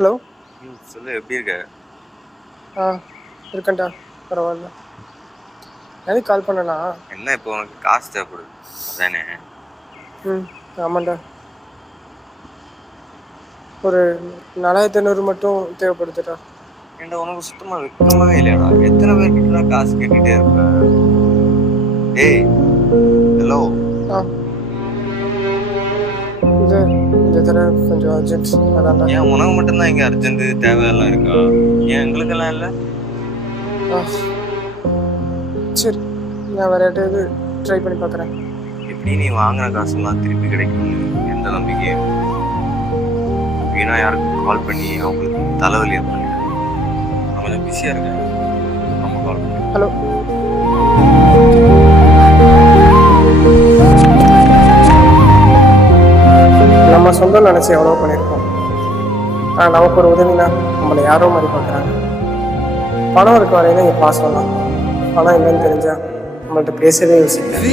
Hello. சொல்லு, எப்படி இருக்க? ஆ இருக்கேன்டா. பரவாயில்ல. எதுக்கு கால் பண்ணனா? என்ன இப்போ உனக்கு காசு தேவைப்படுது அதானே? ம் ஆமாண்டா. ஒரு 4500 மட்டும் தேவைப்படுதுடா. ஏன்டா உனக்கு சுத்தமா வெக்கமாவே இல்லையாடா? எத்தனை பேர்கிட்ட காசு கேட்டுட்டே இருப்ப? டேய், ஹலோ. ஆ இது இந்த தடவை கொஞ்சம் அர்ஜென்ட் அதான்டா. ஏன் உனக்கு மட்டும்தான் இங்கே அர்ஜென்ட் தேவையெல்லாம் இருக்கா? ஏன் எங்களுக்கெல்லாம் இல்லை? ஆ சரி, நான் வேற யார்ட்டையாவது ட்ரை பண்ணி பார்க்குறேன். எப்படி நீ வாங்கின காசுலாம் திருப்பி கிடைக்கும்னு எந்த நம்பிக்கையும்? வீணா யாருக்கு கால் பண்ணி அவங்களுக்கு தலைவலியை பண்ணிடு. நான் கொஞ்சம் பிஸியாக இருக்கேன், நம்ம கால் பண்ணி. ஹலோ. நம்ம சொந்தம் நினச்சி எவ்வளோ பண்ணியிருக்கோம். ஆனால் நமக்கு ஒரு உதவினா நம்மளை யாரோ மாதிரி பார்க்குறாங்க. பணம் இருக்க வரையிலும் இங்கே பாசம் தான். பணம் இல்லைன்னு தெரிஞ்சா நம்மள்ட்ட பேசவே யோசிக்கிறேன்.